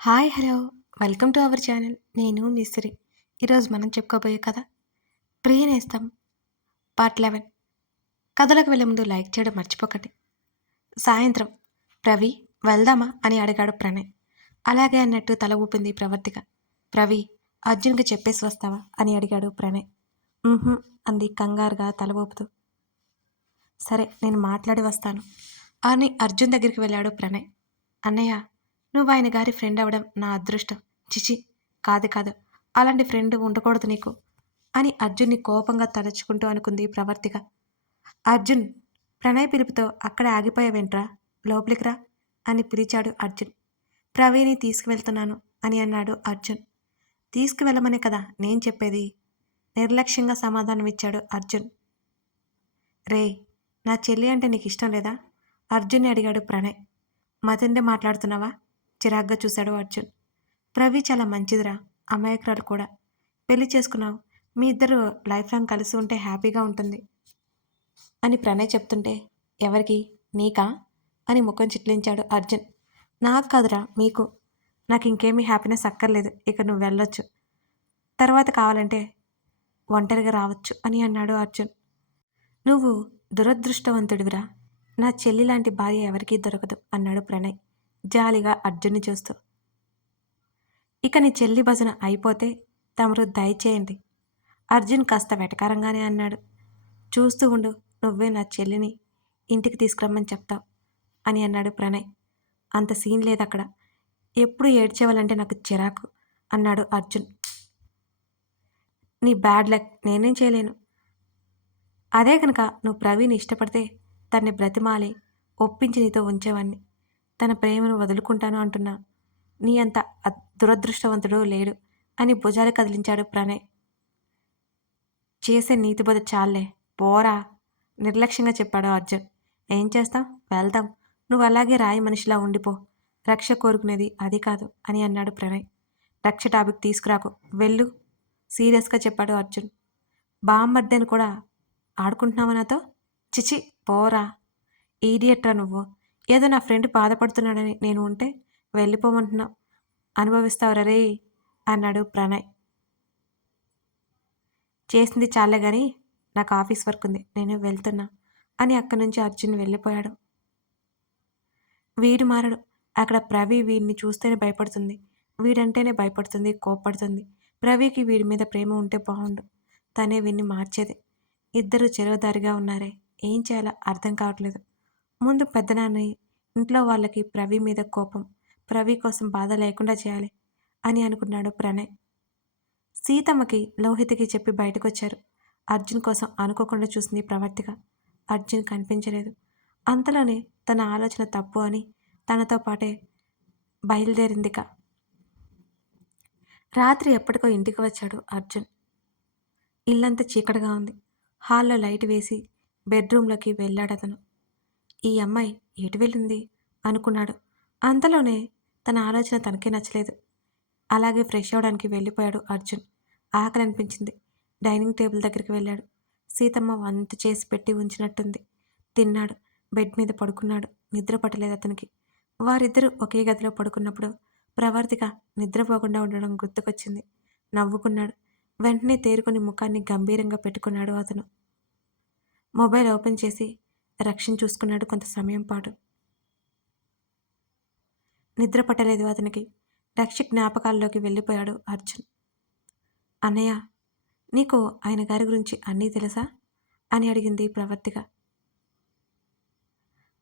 Hi hello welcome to our channel. నేను మీ సిరి. ఈరోజు మనం చెప్పుకోబోయే కథ ప్రియ నేస్తం పార్ట్ 11. కథలకు వెళ్ళే ముందు లైక్ చేయడం మర్చిపోకండి. సాయంత్రం ప్రవి వెళ్దామా అని అడిగాడు ప్రణయ్. అలాగే అన్నట్టు తల ఊపింది ప్రవర్తిక. ప్రవి అర్జున్కి చెప్పేసి వస్తావా అని అడిగాడు ప్రణయ్. "ఉహుం" అంది కంగారుగా తల ఊపుతూ. సరే నేను మాట్లాడి వస్తాను అని అర్జున్ దగ్గరికి వెళ్ళాడు ప్రణయ్. అన్నయ్య, నువ్వు ఆయన గారి ఫ్రెండ్ అవ్వడం నా అదృష్టం. చిచి, కాదు కాదు, అలాంటి ఫ్రెండ్ ఉండకూడదు నీకు అని అర్జున్ని కోపంగా తలుచుకుంటూ అనుకుంది ప్రవర్తిక. అర్జున్, ప్రణయ్ పిలుపుతో అక్కడే ఆగిపోయావేంట్రా, లోపలికి రా అని పిలిచాడు అర్జున్. ప్రవీణి తీసుకువెళ్తున్నాను అని అన్నాడు అర్జున్. తీసుకువెళ్ళమనే కదా నేను చెప్పేది, నిర్లక్ష్యంగా సమాధానం ఇచ్చాడు అర్జున్. రే, నా చెల్లి అంటే నీకు ఇష్టం లేదా అర్జున్ని అడిగాడు ప్రణయ్. మతుండే మాట్లాడుతున్నావా చిరాగ్గా చూశాడు అర్జున్. ప్రవి చాలా మంచిదిరా, అమాయకురాలు కూడా. పెళ్లి చేసుకున్నావు, మీ ఇద్దరు లైఫ్ లాంగ్ కలిసి ఉంటే హ్యాపీగా ఉంటుంది అని ప్రణయ్ చెప్తుంటే, ఎవరికి, నీకా అని ముఖం చిట్లించాడు అర్జున్. నాకు కాదురా, మీకు. నాకు ఇంకేమీ హ్యాపీనెస్ అక్కర్లేదు, ఇక నువ్వు వెళ్ళొచ్చు. తర్వాత కావాలంటే ఒంటరిగా రావచ్చు అని అన్నాడు అర్జున్. నువ్వు దురదృష్టవంతుడివిరా, నా చెల్లి లాంటి భార్య ఎవరికీ దొరకదు అన్నాడు ప్రణయ్ జాలిగా అర్జున్ని చూస్తూ. ఇక నీ చెల్లి భజన అయిపోతే తమరు దయచేయండి అర్జున్ కాస్త వెటకారంగానే అన్నాడు. చూస్తూ ఉండు, నువ్వే నా చెల్లిని ఇంటికి తీసుకురమ్మని చెప్తావు అని అన్నాడు ప్రణయ్. అంత సీన్ లేదు అక్కడ, ఎప్పుడు ఏడ్చేవాళ్ళంటే నాకు చిరాకు అన్నాడు అర్జున్. నీ బ్యాడ్ లక్, నేనేం చేయలేను. అదే కనుక నువ్వు ప్రవీణ్ ఇష్టపడితే తన్ని బ్రతిమాలి ఒప్పించి నీతో ఉంచేవాణ్ణి. తన ప్రేమను వదులుకుంటాను అంటున్నా. నీ అంత దురదృష్టవంతుడు లేడు అని భుజాలు కదిలించాడు ప్రణయ్. చేసే నీతిబోధ చాలే, పోరా నిర్లక్ష్యంగా చెప్పాడు అర్జున్. ఏం చేస్తాం, వెళ్దాం. నువ్వు అలాగే రాయి మనిషిలా ఉండిపో. రక్ష కోరుకునేది అది కాదు అని అన్నాడు ప్రణయ్. రక్ష టాపిక్ తీసుకురాకు, వెళ్ళు సీరియస్గా చెప్పాడు అర్జున్. బామ్మర్దెని కూడా ఆడుకుంటున్నావా నాతో? చిచి, పోరా ఈడియట్రా నువ్వు. ఏదో నా ఫ్రెండ్ బాధపడుతున్నాడని నేను ఉంటే వెళ్ళిపోమంటున్నావు, అనుభవిస్తావురా రే అన్నాడు ప్రణయ్. చేసింది చాలే కానీ నాకు ఆఫీస్ వర్క్ ఉంది, నేను వెళ్తున్నా అని అక్కడి నుంచి అర్జున్ వెళ్ళిపోయాడు. వీడు మారడు. అక్కడ ప్రవి వీడిని చూస్తేనే భయపడుతుంది, వీడంటేనే భయపడుతుంది, కోప్పడుతుంది. ప్రవికి వీడి మీద ప్రేమ ఉంటే బాగుండు, తనే వీడిని మార్చేది. ఇద్దరు చెరవదారిగా ఉన్నారే, ఏం చేయాలో అర్థం కావట్లేదు. ముందు పెద్దనాన్ని ఇంట్లో వాళ్ళకి ప్రవి మీద కోపం, ప్రవి కోసం బాధ లేకుండా చేయాలి అని అనుకున్నాడు ప్రణయ్. సీతమ్మకి లోహితకి చెప్పి బయటకొచ్చారు. అర్జున్ కోసం అనుకోకుండా చూసింది ప్రవర్తిక. అర్జున్ కనిపించలేదు. అంతలోనే తన ఆలోచన తప్పు అని తనతో పాటే బయలుదేరిందిక. రాత్రి ఎప్పటికో ఇంటికి వచ్చాడు అర్జున్. ఇల్లంతా చీకటిగా ఉంది. హాల్లో లైట్ వేసి బెడ్రూమ్లోకి వెళ్ళాడతను. ఈ అమ్మాయి ఎటు వెళ్ళింది అనుకున్నాడు. అంతలోనే తన ఆలోచన తనకే నచ్చలేదు. అలాగే ఫ్రెష్ అవడానికి వెళ్ళిపోయాడు అర్జున్. ఆకలి అనిపించింది. డైనింగ్ టేబుల్ దగ్గరికి వెళ్ళాడు. సీతమ్మ వంట చేసి పెట్టి ఉంచినట్టుంది. తిన్నాడు. బెడ్ మీద పడుకున్నాడు. నిద్ర పట్టలేదు అతనికి. వారిద్దరూ ఒకే గదిలో పడుకున్నప్పుడు ప్రవర్తిక నిద్రపోకుండా ఉండడం గుర్తుకొచ్చింది. నవ్వుకున్నాడు. వెంటనే తేరుకొని ముఖాన్ని గంభీరంగా పెట్టుకున్నాడు అతను. మొబైల్ ఓపెన్ చేసి రక్షణ చూసుకున్నాడు కొంత సమయం పాటు. నిద్ర పట్టలేదు అతనికి. రక్ష జ్ఞాపకాల్లోకి వెళ్ళిపోయాడు అర్జున్. అన్నయ్య, నీకు ఆయన గారి గురించి అన్నీ తెలుసా అని అడిగింది ప్రవర్తిక.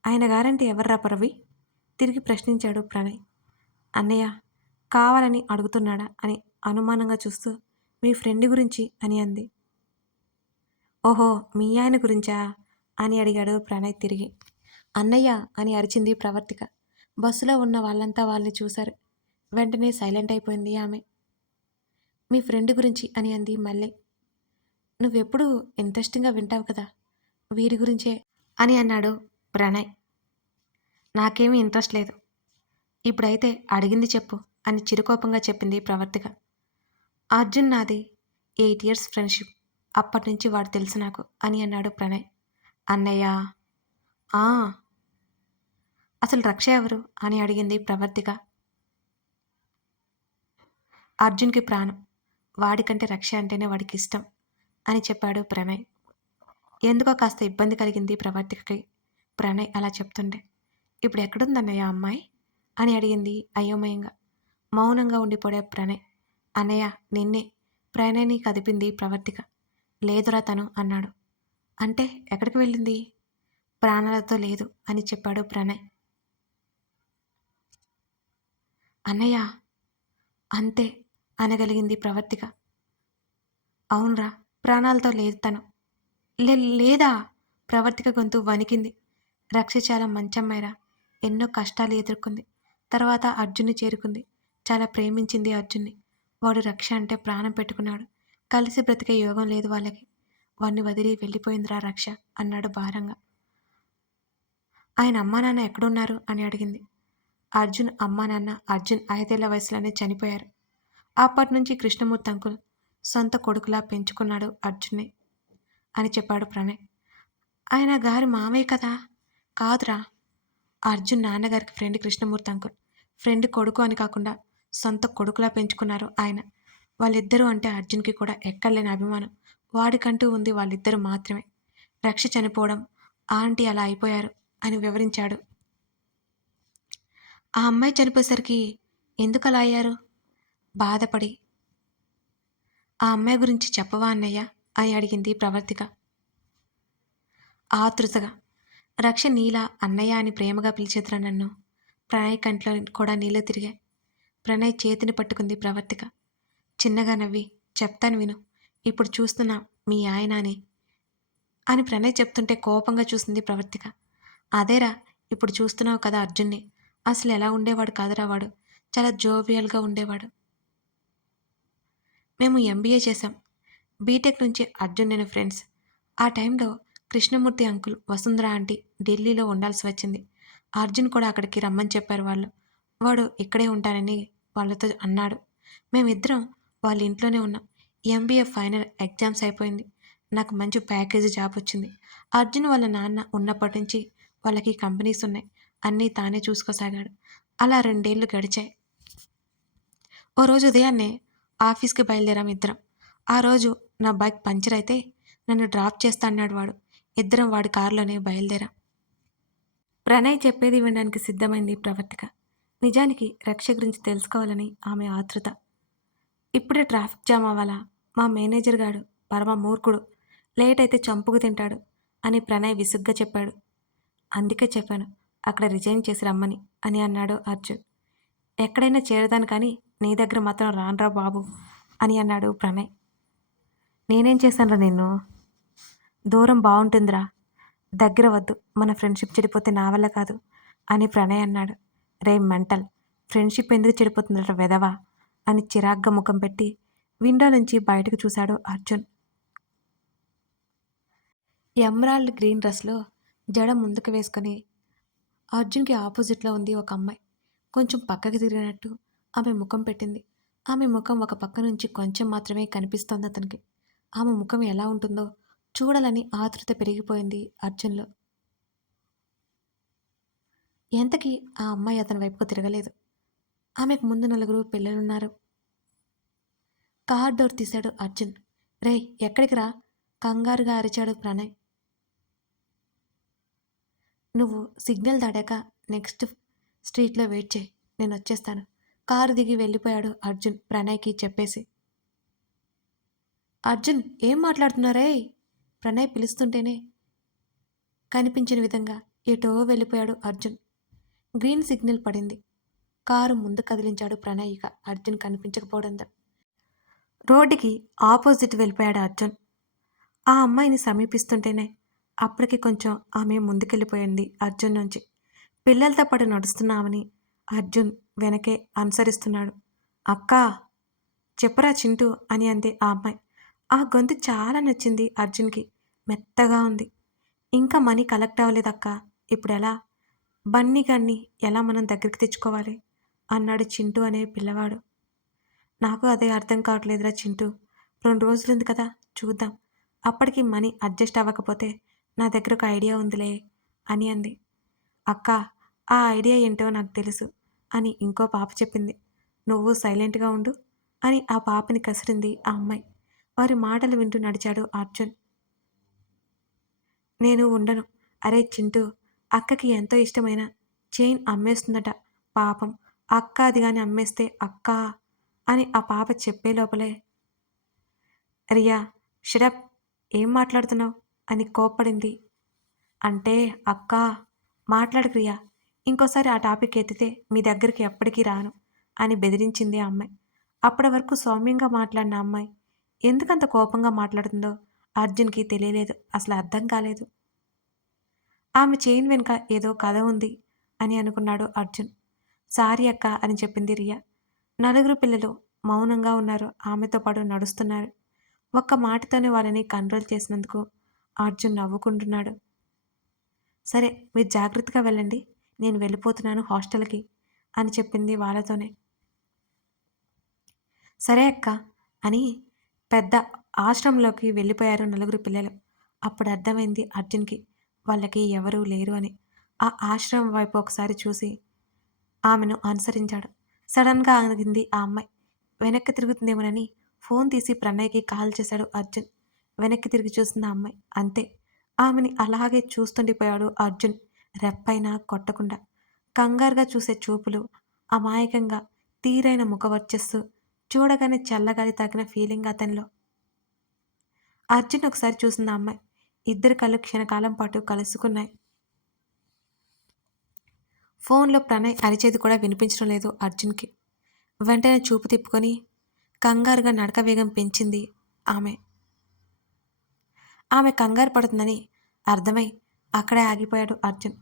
ఆయన గారంటే ఎవర్రా పరవి తిరిగి ప్రశ్నించాడు ప్రణయ్. అన్నయ్య కావాలని అడుగుతున్నాడా అని అనుమానంగా చూస్తూ, మీ ఫ్రెండ్ గురించి అని అంది. ఓహో, మీ ఆయన గురించా అని అడిగాడు ప్రణయ్ తిరిగి. అన్నయ్య అని అరిచింది ప్రవర్తిక. బస్సులో ఉన్న వాళ్ళంతా వాళ్ళని చూశారు. వెంటనే సైలెంట్ అయిపోయింది ఆమె. మీ ఫ్రెండ్ గురించి అని అంది మళ్ళీ. నువ్వెప్పుడు ఇంట్రెస్టింగ్గా వింటావు కదా, వీరి గురించే అని అన్నాడు ప్రణయ్. నాకేమీ ఇంట్రెస్ట్ లేదు, ఇప్పుడైతే అడిగింది చెప్పు అని చిరుకోపంగా చెప్పింది ప్రవర్తిక. అర్జున్ నాది 8 years ఫ్రెండ్షిప్, అప్పటినుంచి వాడు తెలుసు నాకు అని అన్నాడు ప్రణయ్. అన్నయ్య, ఆ అసలు రక్ష ఎవరు అని అడిగింది ప్రవర్తిక. అర్జున్‌కి ప్రాణం. వాడికంటే రక్ష అంటేనే వాడికిష్టం అని చెప్పాడు ప్రణయ్. ఎందుకో కాస్త ఇబ్బంది కలిగింది ప్రవర్తికకి ప్రణయ్ అలా చెప్తుంటే. "ఇప్పుడెక్కడుందన్నయ్య ఆ అమ్మాయి?" అని అడిగింది అయోమయంగా. మౌనంగా ఉండిపోయాడు ప్రణయ్. "అన్నయ్య నిన్నే" ప్రణయ్‌ని కదిపింది ప్రవర్తిక. "లేదురా తను" అన్నాడు. "అంటే ఎక్కడికి వెళ్ళింది?" "ప్రాణాలతో లేదు" అని చెప్పాడు ప్రణయ్. "అన్నయ్య" అంతే అనగలిగింది ప్రవర్తిక. "అవునురా ప్రాణాలతో లేదు తను." లేదా?" ప్రవర్తిక గొంతు వణికింది. "రక్ష చాలా మంచమ్మాయిరా. ఎన్నో కష్టాలు ఎదుర్కొంది. తర్వాత అర్జున్‌ని చేరుకుంది. చాలా ప్రేమించింది అర్జున్‌ని. వాడు రక్ష అంటే ప్రాణం పెట్టుకున్నాడు. కలిసి బ్రతికే యోగం లేదు వాళ్ళకి. వాడిని వదిలి వెళ్ళిపోయిందిరా రక్ష" అన్నాడు భారంగా. "ఆయన అమ్మా నాన్న ఎక్కడున్నారు?" అని అడిగింది. "అర్జున్ అమ్మా నాన్న అర్జున్ 5 ఏళ్ల వయసులోనే చనిపోయారు. అప్పట్నుంచి కృష్ణమూర్తి అంకుల్ సొంత కొడుకులా పెంచుకున్నాడు అర్జున్‌ని" అని చెప్పాడు ప్రణయ్. "ఆయన గారి మావయ్య కదా?" "కాదురా. అర్జున్ నాన్నగారికి ఫ్రెండ్ కృష్ణమూర్తి అంకుల్. ఫ్రెండ్ కొడుకు అని కాకుండా సొంత కొడుకులా పెంచుకున్నారు ఆయన. వాళ్ళిద్దరూ అంటే అర్జున్‌కి కూడా ఎక్కడలేని అభిమానం. వాడికంటూ ఉంది వాళ్ళిద్దరూ మాత్రమే. రక్ష చనిపోవడం, ఆంటీ అలా అయిపోయారు" అని వివరించాడు. "ఆ అమ్మాయి చనిపోయేసరికి ఎందుకలా అయ్యారు?" బాధపడి. "ఆ అమ్మాయి గురించి చెప్పవా అన్నయ్య?" అని అడిగింది ప్రవర్తిక ఆతృతగా. "రక్ష నీలా అన్నయ్య అని ప్రేమగా పిలిచేదిరా నన్ను." ప్రణయ్ కంట్లో కూడా నీళ్లు తిరిగాయి. ప్రణయ్ చేతిని పట్టుకుంది ప్రవర్తిక. చిన్నగా నవ్వి, "చెప్తాను విను. ఇప్పుడు చూస్తున్నా మీ ఆయన అని ప్రణయ్ చెప్తుంటే కోపంగా చూసింది ప్రవర్తిక. "అదేరా ఇప్పుడు చూస్తున్నావు కదా అర్జున్ని. అసలు ఎలా ఉండేవాడు కాదురా వాడు. చాలా జోవియల్‌గా ఉండేవాడు. మేము ఎంబీఏ చేశాం. బీటెక్ నుంచి అర్జున్ నేను ఫ్రెండ్స్. ఆ టైంలో కృష్ణమూర్తి అంకుల్, వసుంధర ఆంటీ ఢిల్లీలో ఉండాల్సి వచ్చింది. అర్జున్ కూడా అక్కడికి రమ్మని చెప్పారు వాళ్ళు. వాడు ఇక్కడే ఉంటానని వాళ్ళతో అన్నాడు. మేమిద్దరం వాళ్ళ ఇంట్లోనే ఉన్నాం. ఎంబీఏ ఫైనల్ ఎగ్జామ్స్ అయిపోయింది. నాకు మంచి ప్యాకేజీ జాబ్ వచ్చింది. అర్జున్ వాళ్ళ నాన్న ఉన్నప్పటి నుంచి వాళ్ళకి కంపెనీస్ ఉన్నాయి. అన్నీ తానే చూసుకోసాగాడు. అలా 2 ఏళ్ళు గడిచాయి. ఓ రోజు ఉదయాన్నే ఆఫీస్‌కి బయలుదేరాం ఇద్దరం. ఆ రోజు నా బైక్ పంచర్ అయితే నన్ను డ్రాప్ చేస్తా అన్నాడు వాడు. ఇద్దరం వాడి కారులోనే బయలుదేరాం. ప్రణయ్ చెప్పేది వినడానికి సిద్ధమైంది ప్రవర్తిక. నిజానికి రక్ష గురించి తెలుసుకోవాలని ఆమె ఆతృత. "ఇప్పుడే ట్రాఫిక్ జామ్ అవ్వాలా? మా మేనేజర్ గాడు పరమ మూర్ఖుడు. లేట్ అయితే చంపుకు తింటాడు" అని ప్రణయ్ విసుగ్గా చెప్పాడు. "అందుకే చెప్పాను అక్కడ రిజైన్ చేసి రమ్మని" అని అన్నాడు అర్జున్. "ఎక్కడైనా చేరతాను కానీ నీ దగ్గర మాత్రం రానురా బాబు" అని అన్నాడు ప్రణయ్. "నేనేం చేశానురా నిన్ను? దూరం బావుంటుందిరా. దగ్గర వద్దు. మన ఫ్రెండ్‌షిప్ చెడిపోతే నా వల్ల కాదు" అని ప్రణయ్ అన్నాడు. "రేయ్ మెంటల్! ఫ్రెండ్‌షిప్ ఎందుకు చెడిపోతుందిరా వెధవ" అని చిరాగ్గా ముఖం పెట్టి విండో నుంచి బయటకు చూశాడు అర్జున్. ఎమరాల్డ్ గ్రీన్ డ్రెస్‌లో జడ ముందుకు వేసుకొని అర్జున్‌కి ఆపోజిట్‌లో ఉంది ఒక అమ్మాయి. కొంచెం పక్కకి తిరిగినట్టు ఆమె ముఖం పెట్టింది. ఆమె ముఖం ఒక పక్క నుంచి కొంచెం మాత్రమే కనిపిస్తోందతనికి. ఆమె ముఖం ఎలా ఉంటుందో చూడాలని ఆతృత పెరిగిపోయింది అర్జున్‌లో. ఎంతకీ ఆ అమ్మాయి అతని వైపుకు తిరగలేదు. ఆమెకు ముందు నలుగురు పిల్లలున్నారు. కార్ డోర్ తీశాడు అర్జున్. "రేయ్ ఎక్కడికి రా?" కంగారుగా అరిచాడు ప్రణయ్. "నువ్వు సిగ్నల్ దాటాక నెక్స్ట్ స్ట్రీట్‌లో వెయిట్ చెయి. నేనొచ్చేస్తాను." కారు దిగి వెళ్ళిపోయాడు అర్జున్ ప్రణయ్‌కి చెప్పేసి. "అర్జున్ ఏం మాట్లాడుతున్నారేయ్?" ప్రణయ్ పిలుస్తుంటేనే కనిపించిన విధంగా ఎటో వెళ్ళిపోయాడు అర్జున్. గ్రీన్ సిగ్నల్ పడింది. కారు ముందు కదిలించాడు ప్రణయ్ ఇక అర్జున్ కనిపించకపోవడంతో. రోడ్డుకి ఆపోజిట్ వెళ్ళిపోయాడు అర్జున్. ఆ అమ్మాయిని సమీపిస్తుంటేనే అప్పటికి కొంచెం ఆమె ముందుకెళ్ళిపోయింది అర్జున్ నుంచి. పిల్లలతో పాటు నడుస్తున్నామని అర్జున్ వెనకే అనుసరిస్తున్నాడు. "అక్కా! చెప్పురా చింటూ" అని అంది ఆ అమ్మాయి. ఆ గొంతు చాలా నచ్చింది అర్జున్‌కి. మెత్తగా ఉంది. "ఇంకా మనీ కలెక్ట్ అవ్వలేదక్కా. ఇప్పుడెలా? బన్నీ గాడిని ఎలా మనం దగ్గరికి తెచ్చుకోవాలి?" అన్నాడు చింటూ అనే పిల్లవాడు. "నాకు అదే అర్థం కావట్లేదురా చింటూ. 2 రోజులుంది కదా! చూద్దాం. అప్పటికి మనీ అడ్జస్ట్ అవ్వకపోతే నా దగ్గర ఒక ఐడియా ఉందిలే" అని అంది. "అక్కా! ఆ ఐడియా ఏంటో నాకు తెలుసు" అని ఇంకో పాప చెప్పింది. "నువ్వు సైలెంట్‌గా ఉండు. అని ఆ పాపని కసిరింది ఆ అమ్మాయి. వారి మాటలు వింటూ నడిచాడు అర్జున్. నేను ఉండను. అరే చింటూ, అక్కకి ఎంతో ఇష్టమైన చైన్ అమ్మేస్తుందట. పాపం అక్క అది గాని అమ్మేస్తే అక్కా అని ఆ పాప చెప్పే లోపలే రియా షటప్, ఏం మాట్లాడుతున్నావు అని కోప్పడింది. అంటే అక్కా మాట్లాడకు రియా, ఇంకోసారి ఆ టాపిక్ ఎత్తితే మీ దగ్గరికి ఎప్పటికీ రాను అని బెదిరించింది ఆ అమ్మాయి. అప్పటి వరకు సౌమ్యంగా మాట్లాడిన అమ్మాయి ఎందుకంత కోపంగా మాట్లాడుతుందో అర్జున్కి తెలియలేదు. అసలు అర్థం కాలేదు. ఆమె చైన్ వెనుక ఏదో కథ ఉంది అని అనుకున్నాడు అర్జున్. సారీ అక్క అని చెప్పింది రియా. నలుగురు పిల్లలు మౌనంగా ఉన్నారు. ఆమెతో పాటు నడుస్తున్నారు. ఒక్క మాటతోనే వాళ్ళని కంట్రోల్ చేసినందుకు అర్జున్ నవ్వుకుంటున్నాడు. సరే మీరు జాగ్రత్తగా వెళ్ళండి, నేను వెళ్ళిపోతున్నాను హాస్టల్కి అని చెప్పింది వాళ్ళతోనే. సరే అక్క అని పెద్ద ఆశ్రమంలోకి వెళ్ళిపోయారు నలుగురు పిల్లలు. అప్పుడు అర్థమైంది అర్జున్కి వాళ్ళకి ఎవరూ లేరు అని. ఆ ఆశ్రమం వైపు ఒకసారి చూసి ఆమెను అనుసరించాడు. సడన్గా ఆగింది ఆ అమ్మాయి. వెనక్కి తిరుగుతుందేమోనని ఫోన్ తీసి ప్రణయ్కి కాల్ చేశాడు అర్జున్. వెనక్కి తిరిగి చూసింది ఆ అమ్మాయి. అంతే. ఆమెని అలాగే చూస్తుండిపోయాడు అర్జున్, రెప్పైనా కొట్టకుండా. కంగారుగా చూసే చూపులు, అమాయకంగా తీరైన ముఖవర్చస్సు, చూడగానే చల్లగాలి తాకిన ఫీలింగ్ అతనిలో. అర్జున్ ఒకసారి చూసింది ఆ అమ్మాయి. ఇద్దరి కళ్ళు క్షణకాలం పాటు కలుసుకున్నాయి. ఫోన్లో ప్రణయ్ అరిచేది కూడా వినిపించడం లేదు అర్జున్కి. వెంటనే చూపు తిప్పుకొని కంగారుగా నడక వేగం పెంచింది ఆమె. ఆమె కంగారు పడుతుందని అర్థమై అక్కడే ఆగిపోయాడు అర్జున్.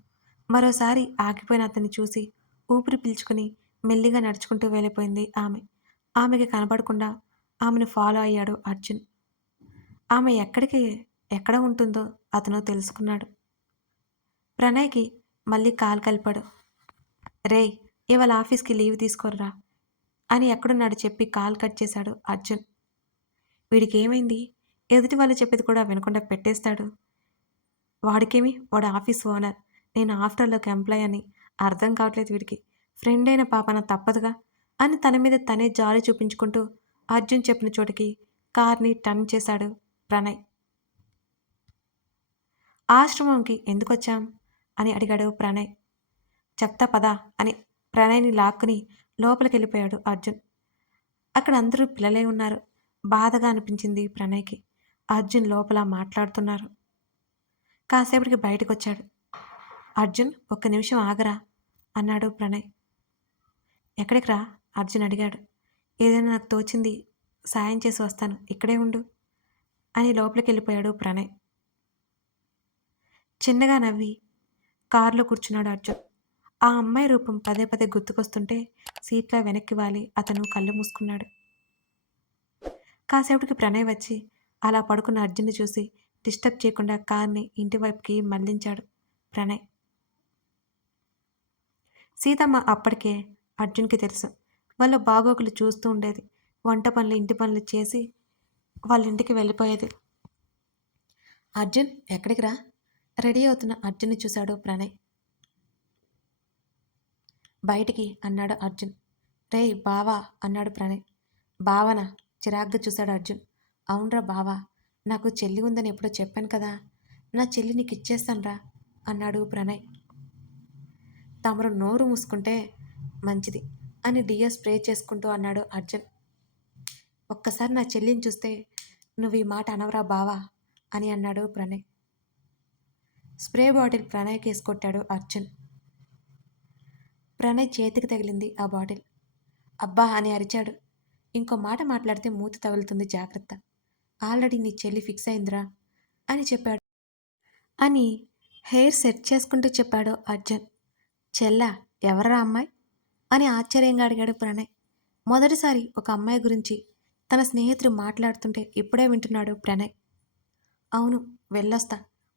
మరోసారి ఆగిపోయిన అతన్ని చూసి ఊపిరి పీల్చుకుని మెల్లిగా నడుచుకుంటూ వెళ్ళిపోయింది ఆమె. ఆమెకి కనపడకుండా ఆమెను ఫాలో అయ్యాడు అర్జున్. ఆమె ఎక్కడ ఉంటుందో అతను తెలుసుకున్నాడు. ప్రణయ్కి మళ్ళీ కాల్ కలిపాడు. రేయ్, ఇవాళ ఆఫీస్కి లీవ్ తీసుకోర్రా అని ఎక్కడున్నాడు చెప్పి కాల్ కట్ చేశాడు అర్జున్. వీడికి ఏమైంది? ఎదుటి వాళ్ళు చెప్పేది కూడా వినకుండా పెట్టేస్తాడు. వాడికేమి, వాడు ఆఫీస్ ఓనర్, నేను ఆఫ్టర్లోకి ఎంప్లాయ్ అని అర్థం కావట్లేదు వీడికి. ఫ్రెండ్ అయిన పాపన తప్పదుగా అని తన మీద తనే జాలి చూపించుకుంటూ అర్జున్ చెప్పిన చోటికి కార్ని టర్న్ చేశాడు ప్రణయ్. ఆశ్రమంకి ఎందుకొచ్చాం అని అడిగాడు ప్రణయ్. చెప్తా పదా అని ప్రణయ్ని లాక్కుని లోపలికెళ్ళిపోయాడు అర్జున్. అక్కడ అందరూ పిల్లలే ఉన్నారు. బాధగా అనిపించింది ప్రణయ్కి. అర్జున్ లోపల మాట్లాడుతున్నారు. కాసేపటికి బయటకొచ్చాడు. అర్జున్, ఒక్క నిమిషం ఆగరా అన్నాడు ప్రణయ్. ఎక్కడికి రా అర్జున్ అడిగాడు. ఏదైనా నాకు తోచింది సాయం చేసి వస్తాను, ఇక్కడే ఉండు అని లోపలికెళ్ళిపోయాడు ప్రణయ్. చిన్నగా నవ్వి కారులో కూర్చున్నాడు అర్జున్. ఆ అమ్మాయి రూపం పదే పదే గుర్తుకొస్తుంటే సీట్లో వెనక్కి వాలి అతను కళ్ళు మూసుకున్నాడు. కాసేపటికి ప్రణయ్ వచ్చి అలా పడుకున్న అర్జున్ని చూసి డిస్టర్బ్ చేయకుండా కార్ని ఇంటివైపుకి మళ్లించాడు ప్రణయ్. సీతమ్మ అప్పటికే అర్జున్కి తెలుసు. వాళ్ళ బాగోగులు చూస్తూ ఉండేది. వంట పనులు, ఇంటి పనులు చేసి వాళ్ళ ఇంటికి వెళ్ళిపోయేది. అర్జున్, ఎక్కడికి రా? రెడీ అవుతున్న అర్జున్ని చూశాడు ప్రణయ్. బయటికి అన్నాడు అర్జున్. రేయ్ బావా అన్నాడు ప్రణయ్. బావనా? చిరాగ్గా చూశాడు అర్జున్. అవునరా బావా, నాకు చెల్లి ఉందని ఎప్పుడో చెప్పాను కదా, నా చెల్లి నీకు ఇచ్చేస్తానురా అన్నాడు ప్రణయ్. తమరు నోరు మూసుకుంటే మంచిది అని డియో స్ప్రే చేసుకుంటూ అన్నాడు అర్జున్. ఒక్కసారి నా చెల్లిని చూస్తే నువ్వు ఈ మాట అనవరా బావా అని అన్నాడు ప్రణయ్. స్ప్రే బాటిల్ ప్రణయ్కి వేసుకొట్టాడు అర్జున్. ప్రణయ్ చేతికి తగిలింది ఆ బాటిల్. అబ్బా అని అరిచాడు. ఇంకో మాట మాట్లాడితే మూతి తగులుతుంది, జాగ్రత్త. ఆల్రెడీ నీ చెల్లి ఫిక్స్ అయిందిరా అని చెప్పాడు అని హెయిర్ సెట్ చేసుకుంటూ చెప్పాడు అర్జున్. చెల్లా, ఎవరా అమ్మాయి అని ఆశ్చర్యంగా అడిగాడు ప్రణయ్. మొదటిసారి ఒక అమ్మాయి గురించి తన స్నేహితుడు మాట్లాడుతుంటే ఇప్పుడే వింటున్నాడు ప్రణయ్. అవును, వెళ్ళొస్తా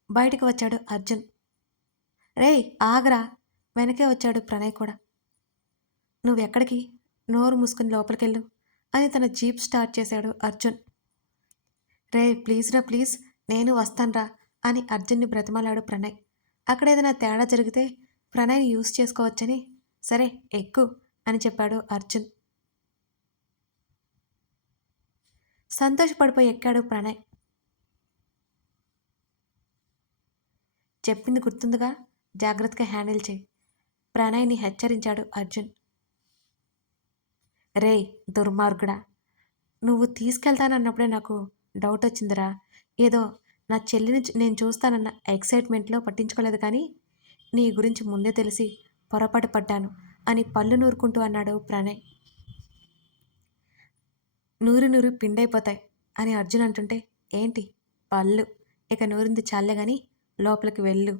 బయటికి వచ్చాడు అర్జున్. రేయ్ ఆగరా, వెనకే వచ్చాడు ప్రణయ్ కూడా. నువ్వెక్కడికి, నోరు మూసుకుని లోపలికెళ్ళు అని తన జీప్ స్టార్ట్ చేశాడు అర్జున్. రే ప్లీజ్ రా ప్లీజ్, నేను వస్తాన్రా అని అర్జున్ని బ్రతిమలాడు ప్రణయ్. అక్కడ ఏదైనా తేడా జరిగితే ప్రణయ్ని యూజ్ చేసుకోవచ్చని. సరే ఎక్కు అని చెప్పాడు అర్జున్. సంతోషపడిపోయి ఎక్కాడు ప్రణయ్. చెప్పింది గుర్తుందిగా, జాగ్రత్తగా హ్యాండిల్ చేయి. ప్రణయ్ని హెచ్చరించాడు అర్జున్. రేయ్ దుర్మార్గుడా, నువ్వు తీసుకెళ్తానన్నప్పుడే నాకు డౌట్ వచ్చిందిరా. ఏదో నా చెల్లిని నేను చూస్తానన్న ఎక్సైట్మెంట్లో పట్టించుకోలేదు కానీ నీ గురించి ముందే తెలిసి పొరపాటు పడ్డాను అని పళ్ళు నూరుకుంటూ అన్నాడు ప్రణయ్. నూరి నూరి పిండైపోతాయి అని అర్జున్ అంటుంటే, ఏంటి పళ్ళు, ఇక నూరింది చాలే గాని లోపలికి వెళ్ళు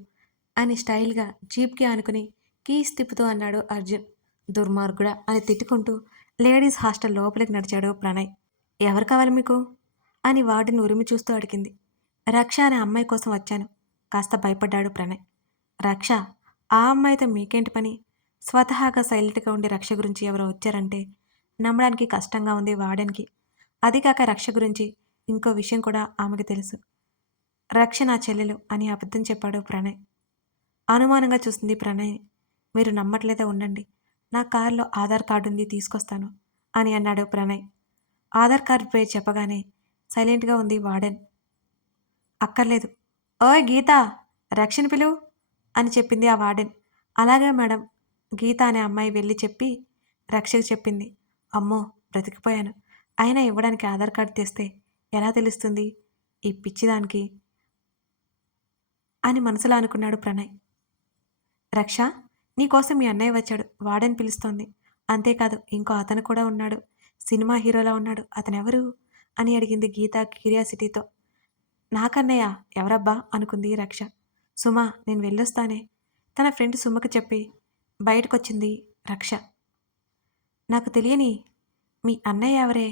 అని స్టైల్గా జీప్కి ఆనుకుని కీస్ తిప్పుతూ అన్నాడు అర్జున్. దుర్మార్గుడా అని తిట్టుకుంటూ లేడీస్ హాస్టల్ లోపలికి నడిచాడు ప్రణయ్. ఎవరు కావాలి మీకు అని వార్డెన్ ఉరిమి చూస్తూ అడిగింది. రక్ష అనే అమ్మాయి కోసం వచ్చాను. కాస్త భయపడ్డాడు ప్రణయ్. రక్ష, ఆ అమ్మాయితో మీకేంటి పని? స్వతహాగా సైలెంట్గా ఉండే రక్ష గురించి ఎవరో వచ్చారంటే నమ్మడానికి కష్టంగా ఉంది వార్డెన్కి. అదికాక రక్ష గురించి ఇంకో విషయం కూడా ఆమెకు తెలుసు. రక్ష నా చెల్లెలు అని అబద్ధం చెప్పాడు ప్రణయ్. అనుమానంగా చూస్తుంది ప్రణయ్. మీరు నమ్మట్లేదా ఉండండి, నా కారులో ఆధార్ కార్డు ఉంది తీసుకొస్తాను అని అన్నాడు ప్రణయ్. ఆధార్ కార్డు పేరు చెప్పగానే సైలెంట్గా ఉంది వార్డెన్. అక్కర్లేదు. ఓయ్ గీత, రక్షణ పిలువు అని చెప్పింది ఆ వార్డెన్. అలాగే మేడం. గీత అనే అమ్మాయి వెళ్ళి చెప్పి రక్షకు చెప్పింది. అమ్మో బ్రతికిపోయాను. అయినా ఇవ్వడానికి ఆధార్ కార్డు తెస్తే ఎలా తెలుస్తుంది ఈ పిచ్చిదానికి అని మనసులో అనుకున్నాడు ప్రణయ్. రక్ష, నీకోసం మీ అన్నయ్య వచ్చాడు, వార్డెన్ పిలుస్తోంది. అంతేకాదు ఇంకో అతను కూడా ఉన్నాడు, సినిమా హీరోలా ఉన్నాడు, అతనెవరు అని అడిగింది గీత క్యూరియాసిటీతో. నాకన్నయ్య ఎవరబ్బా అనుకుంది రక్ష. సుమ, నేను వెళ్ళొస్తానే తన ఫ్రెండ్ సుమకు చెప్పి బయటకొచ్చింది రక్ష. నాకు తెలియని మీ అన్నయ్య ఎవరే?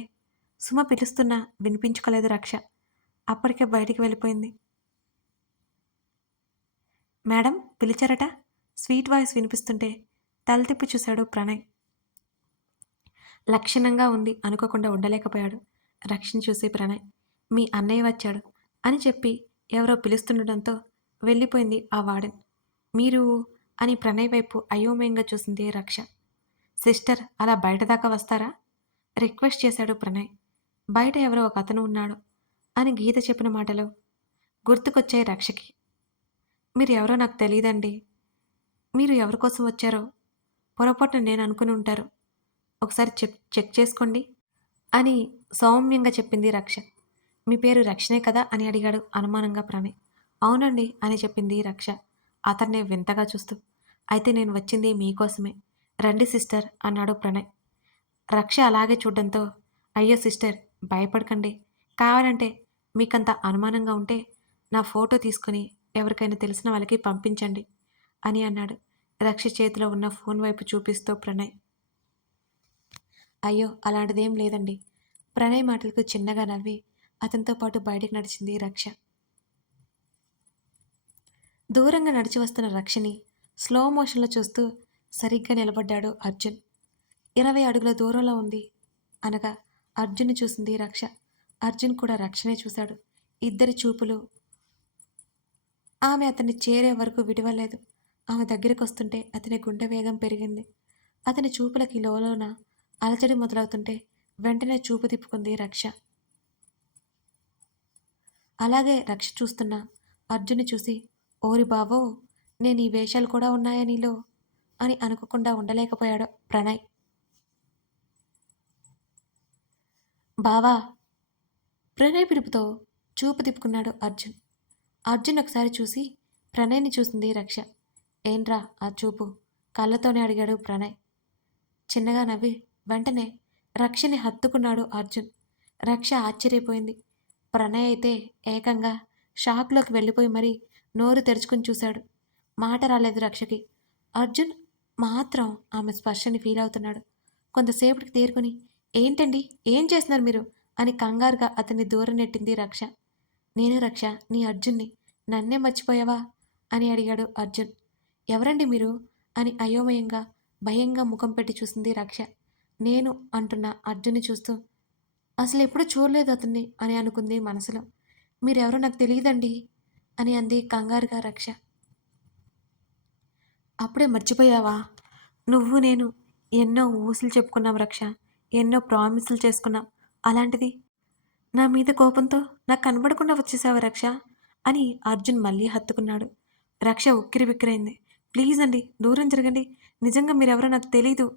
సుమ పిలుస్తున్నా వినిపించుకోలేదు రక్ష. అప్పటికే బయటికి వెళ్ళిపోయింది. మేడం పిలిచారట స్వీట్ వాయిస్ వినిపిస్తుంటే తల తిప్పి చూశాడు ప్రణయ్. లక్షణంగా ఉంది అనుకోకుండా ఉండలేకపోయాడు రక్షని చూసి ప్రణయ్. మీ అన్నయ్య వచ్చాడు అని చెప్పి ఎవరో పిలుస్తుండటంతో వెళ్ళిపోయింది ఆ వార్డెన్. మీరు అని ప్రణయ్ వైపు అయోమయంగా చూసింది రక్ష. సిస్టర్, అలా బయట దాకా వస్తారా రిక్వెస్ట్ చేశాడు ప్రణయ్. బయట ఎవరో ఒక అతను ఉన్నాడు అని గీత చెప్పిన మాటలు గుర్తుకొచ్చాయి రక్షకి. మీరు ఎవరో నాకు తెలియదండి. మీరు ఎవరి కోసం వచ్చారో పొరపాటున నేను అనుకుని ఉంటారు. ఒకసారి చెక్ చేసుకోండి అని సౌమ్యంగా చెప్పింది రక్ష. మీ పేరు రక్షనే కదా అని అడిగాడు అనుమానంగా ప్రణయ్. అవునండి అని చెప్పింది రక్ష అతన్నే వింతగా చూస్తూ. అయితే నేను వచ్చింది మీకోసమే, రండి సిస్టర్ అన్నాడు ప్రణయ్. రక్ష అలాగే చూడడంతో, అయ్యో సిస్టర్ భయపడకండి, కావాలంటే మీకంత అనుమానంగా ఉంటే నా ఫోటో తీసుకుని ఎవరికైనా తెలిసిన వాళ్ళకి పంపించండి అని అన్నాడు రక్ష చేతిలో ఉన్న ఫోన్ వైపు చూపిస్తూ ప్రణయ్. అయ్యో అలాంటిదేం లేదండి. ప్రణయ్ మాటలకు చిన్నగా నవ్వి అతనితో పాటు బయటికి నడిచింది రక్ష. దూరంగా నడిచి వస్తున్న రక్షని స్లో మోషన్లో చూస్తూ సరిగ్గా నిలబడ్డాడు అర్జున్. 20 అడుగుల దూరంలో ఉంది అనగా అర్జున్ని చూసింది రక్ష. అర్జున్ కూడా రక్షనే చూశాడు. ఇద్దరి చూపులు ఆమె అతన్ని చేరే వరకు విడవలేదు. ఆమె దగ్గరికి వస్తుంటే అతని గుండె వేగం పెరిగింది. అతని చూపులకి లోలోన అలజడి మొదలవుతుంటే వెంటనే చూపు తిప్పుకుంది రక్ష. అలాగే రక్ష చూస్తున్న అర్జున్ని చూసి, ఓరి బావో, నేను ఈ వేషాలు కూడా ఉన్నాయా నీలో అని అనుకోకుండా ఉండలేకపోయాడు ప్రణయ్. బావా, ప్రణయ్ పిలుపుతో చూపు తిప్పుకున్నాడు అర్జున్. అర్జున్ ఒకసారి చూసి ప్రణయ్ని చూసింది రక్ష. ఏంట్రా ఆ చూపు కళ్ళతోనే అడిగాడు ప్రణయ్. చిన్నగా నవ్వి వెంటనే రక్షని హత్తుకున్నాడు అర్జున్. రక్ష ఆశ్చర్యపోయింది. ప్రణయ్ అయితే ఏకంగా షాక్లోకి వెళ్ళిపోయి మరీ నోరు తెరుచుకుని చూశాడు. మాట రాలేదు రక్షకి. అర్జున్ మాత్రం ఆమె స్పర్శని ఫీల్ అవుతున్నాడు. కొంతసేపటికి తేరుకుని, ఏంటండి ఏం చేస్తున్నారు మీరు అని కంగారుగా అతన్ని దూరం నెట్టింది రక్ష. నేను రక్ష, నీ అర్జున్ని, నన్నే మర్చిపోయావా అని అడిగాడు అర్జున్. ఎవరండి మీరు అని అయోమయంగా భయంగా ముఖం పెట్టి చూసింది రక్ష. నేను అంటున్న అర్జున్ని చూస్తూ, అసలు ఎప్పుడు చూడలేదు అతన్ని అని అనుకుంది మనసులో. మీరెవరో నాకు తెలియదండి అని అంది కంగారుగా రక్ష. అప్పుడే మర్చిపోయావా? నువ్వు నేను ఎన్నో ఊసులు చెప్పుకున్నాం రక్ష, ఎన్నో ప్రామిసులు చేసుకున్నాం. అలాంటిది నా మీద కోపంతో నాకు కనబడకుండా వచ్చేసావా రక్ష అని అర్జున్ మళ్ళీ హత్తుకున్నాడు. రక్ష ఉక్కిరిబిక్కిరైంది. ప్లీజ్ అండి, దూరం జరగండి, నిజంగా మీరెవరో నాకు తెలీదు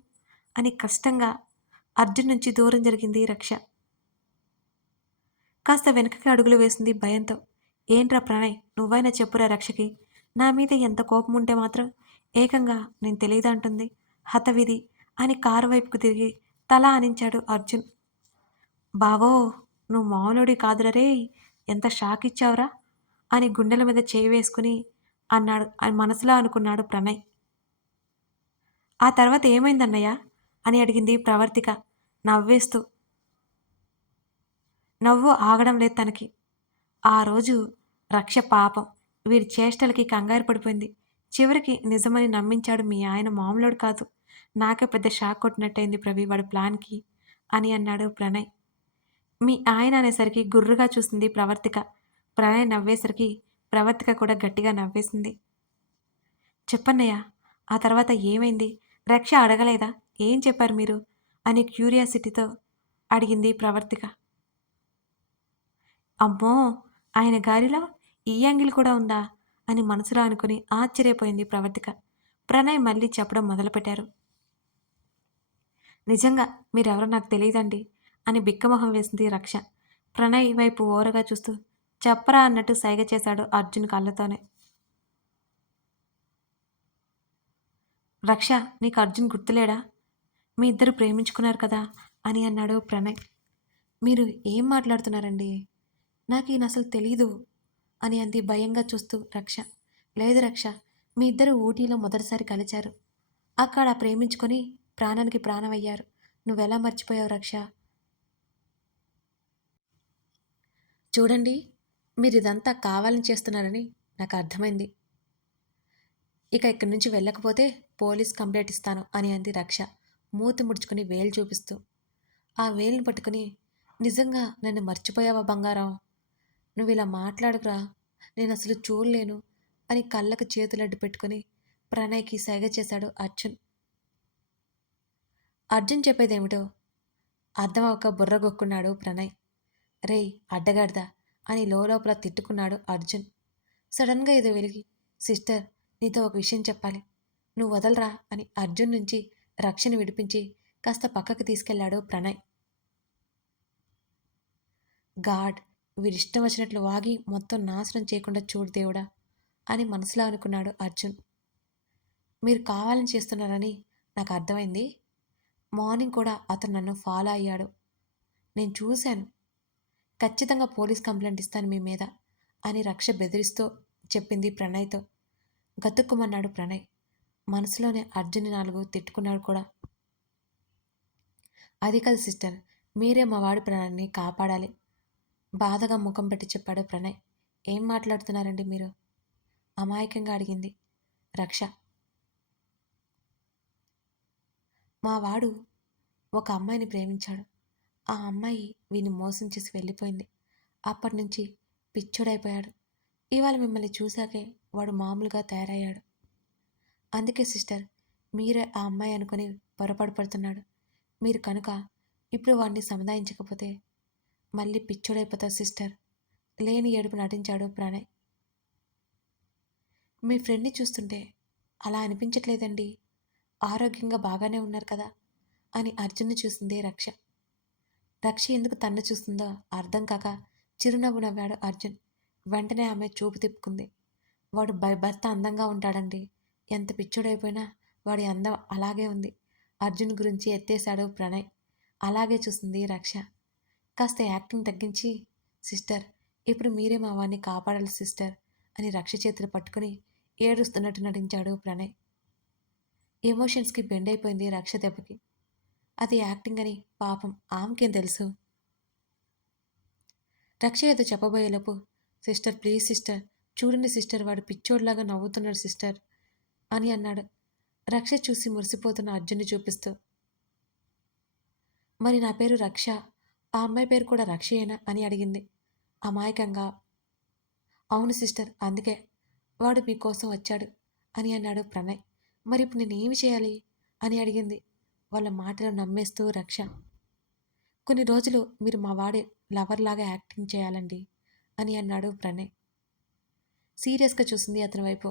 అని కష్టంగా అర్జున్ నుంచి దూరం జరిగింది రక్ష. కాస్త వెనకకి అడుగులు వేసింది భయంతో. ఏంట్రా ప్రణయ్, నువ్వైనా చెప్పురా రక్షకి. నా మీద ఎంత కోపం ఉంటే మాత్రం ఏకంగా నేను తెలీదా అంటుంది. హతవిధి అని కారు వైపుకు తిరిగి తల ఆనించాడు అర్జున్. బావో, నువ్వు మామూలుడి కాదురా రేయ్, ఎంత షాక్ ఇచ్చావురా అని గుండెల మీద చేయి వేసుకుని అన్నాడు అని మనసులో అనుకున్నాడు ప్రణయ్. ఆ తర్వాత ఏమైందన్నయ్య అని అడిగింది ప్రవర్తిక నవ్వేస్తూ. నవ్వు ఆగడం లేదు తనకి. ఆ రోజు రక్ష పాపం వీడి చేష్టలకి కంగారు పడిపోయింది. చివరికి నిజమని నమ్మించాడు మీ ఆయన, మామూలోడు కాదు. నాకే పెద్ద షాక్ కొట్టినట్టయింది ప్రవి వాడి ప్లాన్‌కి అని అన్నాడు ప్రణయ్. మీ ఆయన అనేసరికి గుర్రుగా చూసింది ప్రవర్తిక. ప్రణయ్ నవ్వేసరికి ప్రవర్తిక కూడా గట్టిగా నవ్వేసింది. చెప్పన్నయ్య, ఆ తర్వాత ఏమైంది? రక్ష అడగలేదా? ఏం చెప్పారు మీరు అని క్యూరియాసిటీతో అడిగింది ప్రవర్తిక. అమ్మో, ఆయన గారిలో ఈ యాంగిల్ కూడా ఉందా అని మనసులో అనుకుని ఆశ్చర్యపోయింది ప్రవర్తిక. ప్రణయ్ మళ్ళీ చెప్పడం మొదలుపెట్టారు. నిజంగా మీరెవరో నాకు తెలీదండి అని బిక్కమొహం వేసింది రక్ష. ప్రణయ్ వైపు ఓరగా చూస్తూ చెప్పరా అన్నట్టు సైగ చేశాడు అర్జున్ కళ్ళతోనే. రక్ష, నీకు అర్జున్ గుర్తులేడా? మీ ఇద్దరు ప్రేమించుకున్నారు కదా అని అన్నాడు ప్రణయ్. మీరు ఏం మాట్లాడుతున్నారండి? నాకీయనసలు తెలీదు అని అంది భయంగా చూస్తూ రక్ష. లేదు రక్ష, మీ ఇద్దరు ఊటీలో మొదటిసారి కలిచారు. అక్కడ ప్రేమించుకొని ప్రాణానికి ప్రాణమయ్యారు. నువ్వెలా మర్చిపోయావు రక్ష? చూడండి, మీరిదంతా కావాలని చేస్తున్నారని నాకు అర్థమైంది. ఇక ఇక్కడి నుంచి వెళ్ళకపోతే పోలీస్ కంప్లైంట్ ఇస్తాను అని అంది రక్ష మూతి ముడుచుకుని వేలు చూపిస్తూ. ఆ వేలుని పట్టుకుని నిజంగా నన్ను మర్చిపోయావా బంగారం? నువ్విలా మాట్లాడుకురా, నేనసలు చూడలేను అని కళ్ళకు చేతులడ్డు పెట్టుకుని ప్రణయ్‌కి సైగ చేశాడు అర్జున్. అర్జున్ చెప్పేదేమిటో అర్థమవక బుర్రగొక్కున్నాడు ప్రణయ్. రేయ్ అడ్డగాడిదా అని లోలోపల తిట్టుకున్నాడు అర్జున్. సడన్‌గా ఏదో వెలిగి, సిస్టర్, నీతో ఒక విషయం చెప్పాలి, నువ్వు వదలరా అని అర్జున్ నుంచి రక్షని విడిపించి కాస్త పక్కకి తీసుకెళ్లాడు ప్రణయ్. గాడ్, వీడిష్టం వచ్చినట్లు వాగి మొత్తం నాశనం చేయకుండా చూడు దేవుడా అని మనసులో అనుకున్నాడు అర్జున్. మీరు కావాలని చేస్తున్నారని నాకు అర్థమైంది. మార్నింగ్ కూడా అతను నన్ను ఫాలో అయ్యాడు. నేను చూశాను. ఖచ్చితంగా పోలీస్ కంప్లైంట్ ఇస్తాను మీ మీద అని రక్ష బెదిరిస్తూ చెప్పింది ప్రణయ్‌తో. గతుక్కుమన్నాడు ప్రణయ్. మనసులోనే అర్జున్ని 4 తిట్టుకున్నాడు కూడా. అది కాదు సిస్టర్, మీరే మా వాడి ప్రాణాన్ని కాపాడాలి బాధగా ముఖం పెట్టి చెప్పాడు ప్రణయ్. ఏం మాట్లాడుతున్నారండి మీరు? అమాయకంగా అడిగింది రక్ష. మా వాడు ఒక అమ్మాయిని ప్రేమించాడు. ఆ అమ్మాయి వీడిని మోసం చేసి వెళ్ళిపోయింది. అప్పటినుంచి పిచ్చోడైపోయాడు. ఇవాళ మిమ్మల్ని చూశాకే వాడు మామూలుగా తయారయ్యాడు. అందుకే సిస్టర్, మీరే ఆ అమ్మాయి అనుకుని పొరపాటు పడుతున్నాడు. మీరు కనుక ఇప్పుడు వాడిని సముదాయించకపోతే మళ్ళీ పిచ్చోడైపోతాడు సిస్టర్. లేని ఏడుపు నటించాడు ప్రణయ్. మీ ఫ్రెండ్ని చూస్తుంటే అలా అనిపించట్లేదండి. ఆరోగ్యంగా బాగానే ఉన్నారు కదా అని అర్జున్ని చూసింది రక్ష. రక్ష ఎందుకు తన్ను చూస్తుందో అర్థం కాక చిరునవ్వు నవ్వాడు అర్జున్. వెంటనే ఆమె చూపు తిప్పుకుంది. వాడు భర్త అందంగా ఉంటాడండి. ఎంత పిచ్చోడైపోయినా వాడి అందం అలాగే ఉంది. అర్జున్ గురించి ఎత్తేశాడు ప్రణయ్. అలాగే చూసింది రక్ష. కాస్త యాక్టింగ్ తగ్గించి, సిస్టర్, ఇప్పుడు మీరే మా వాడిని కాపాడాలి సిస్టర్ అని రక్ష చేతులు పట్టుకుని ఏడుస్తున్నట్టు నటించాడు ప్రణయ్. ఎమోషన్స్కి బెండ్ అయిపోయింది రక్ష దెబ్బకి. అది యాక్టింగ్ అని పాపం ఆమెకేం తెలుసు. రక్ష ఏదో చెప్పబోయేలోపు, సిస్టర్ ప్లీజ్ సిస్టర్, చూడండి సిస్టర్, వాడు పిచ్చోడ్లాగా నవ్వుతున్నాడు సిస్టర్ అని అన్నాడు. రక్ష చూసి మురిసిపోతున్న అర్జున్ని చూపిస్తూ. మరి నా పేరు రక్ష, ఆ అమ్మాయి పేరు కూడా రక్షయేనా అని అడిగింది అమాయకంగా. అవును సిస్టర్, అందుకే వాడు మీకోసం వచ్చాడు అని అన్నాడు ప్రణయ్. మరి ఇప్పుడు నేనేమి చేయాలి అని అడిగింది వాళ్ళ మాటలు నమ్మేస్తూ రక్ష. కొన్ని రోజులు మీరు మా వాడి లవర్‌లాగా యాక్టింగ్ చేయాలండి" అని అన్నాడు ప్రణయ్. సీరియస్‌గా చూసింది అతని వైపు.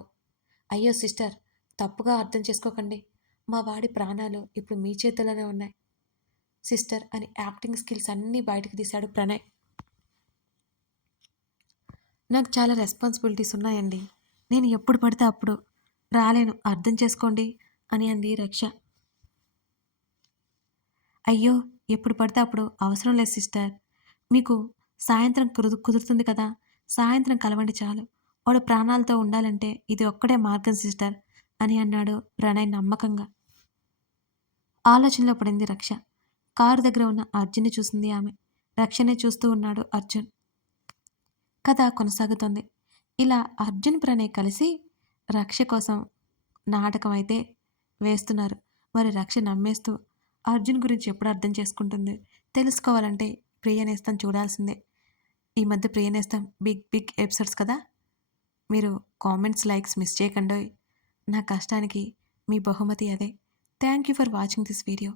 "అయ్యో సిస్టర్! తప్పుగా అర్థం చేసుకోకండి. మా వాడి ప్రాణాలు ఇప్పుడు మీ చేతుల్లోనే ఉన్నాయి సిస్టర్" అని యాక్టింగ్ స్కిల్స్ అన్నీ బయటకు తీశాడు ప్రణయ్. "నాకు చాలా రెస్పాన్సిబిలిటీస్ ఉన్నాయండి. నేను ఎప్పుడు పడితే అప్పుడు రాలేను. అర్థం చేసుకోండి" అని అంది రక్ష. "అయ్యో! ఎప్పుడు పడితే అప్పుడు అవసరం లేదు సిస్టర్. మీకు సాయంత్రం కుదురుతుంది కదా! సాయంత్రం కలవండి చాలు. వాడు ప్రాణాలతో ఉండాలంటే ఇది ఒక్కడే మార్గం సిస్టర్" అని అన్నాడు ప్రణయ్ నమ్మకంగా. ఆలోచనలో పడింది రక్ష. కారు దగ్గర ఉన్న అర్జున్‌ని చూసింది ఆమె. రక్షనే చూస్తూ ఉన్నాడు అర్జున్. కథ కొనసాగుతోంది. ఇలా అర్జున్, ప్రణయ్ కలిసి రక్ష కోసం నాటకం అయితే వేస్తున్నారు. మరి రక్ష నమ్మేస్తూ అర్జున్ గురించి ఎప్పుడు అర్థం చేసుకుంటుంది? తెలుసుకోవాలంటే 'ప్రియ నేస్తం' చూడాల్సిందే. ఈ మధ్య 'ప్రియ నేస్తం' బిగ్ బిగ్ ఎపిసోడ్స్ కదా! మీరు కామెంట్స్, లైక్స్ మిస్ చేయకండోయ్! నా కష్టానికి మీ బహుమతి అదే. Thank you for watching this video.